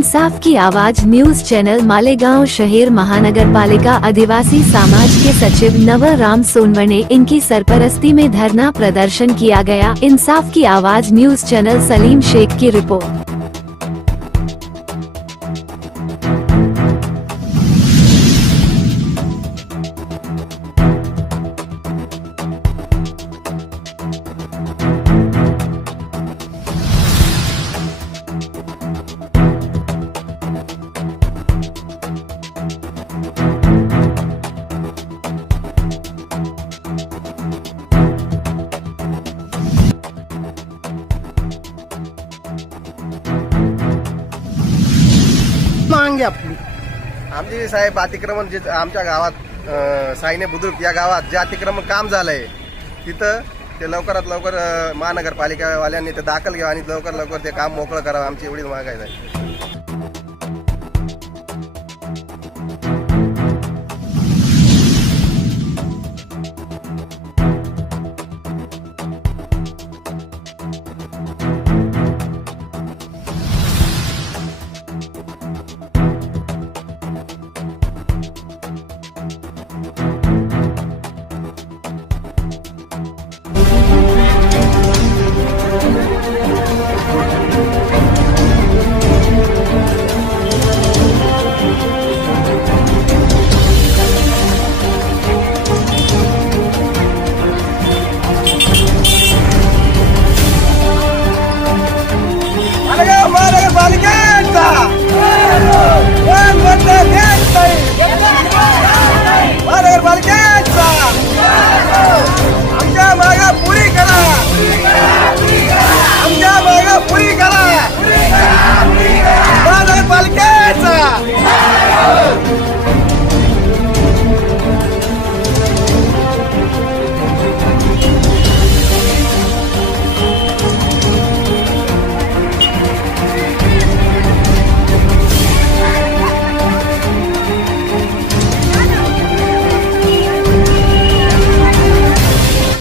इंसाफ की आवाज news channel Malegaon शहर महानगर पालिका आदिवासी समाज के सचिव नवराम सोनवणे इनकी सरपरस्ती में धरना प्रदर्शन किया गया। इंसाफ की आवाज न्यूज चैनल सलीम शेख की रिपोर्ट। मांगे आपली आमची साहेब अतिक्रमण जे आमच्या गावात साईने बुद्रुक या गावात जे अतिक्रमण काम झालंय तिथं ते लवकरात लवकर महानगरपालिकावाल्यांनी ते दाखल घ्यावं आणि लवकर ते काम मोकळं करावं, आमची एवढीच मागणी आहे।